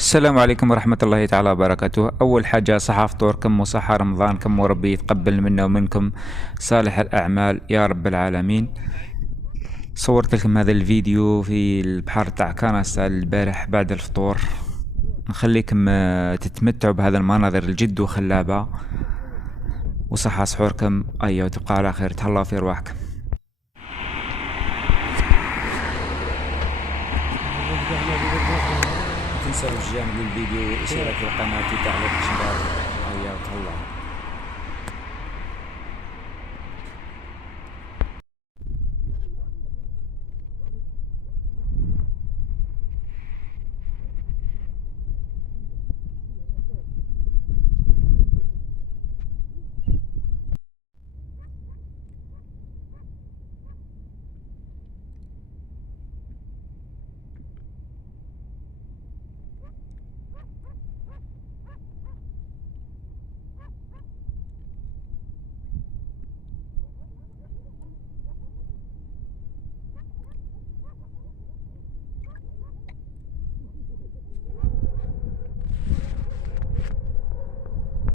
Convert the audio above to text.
السلام عليكم ورحمة الله تعالى وبركاته. أول حاجة صحة فطوركم وصحة رمضانكم وربي يتقبل منا ومنكم صالح الأعمال يا رب العالمين. صورت لكم هذا الفيديو في البحر تاع كاناستا البارح بعد الفطور. نخليكم تتمتعوا بهذا المناظر الجد خلابة، وصحة سحوركم أيوة، وتبقى على خير، تهلاو في رواحكم. تنسوا الاشتراك بالفيديو واشتراك في القناة وتعليق الشباب. أيوة تهلاو.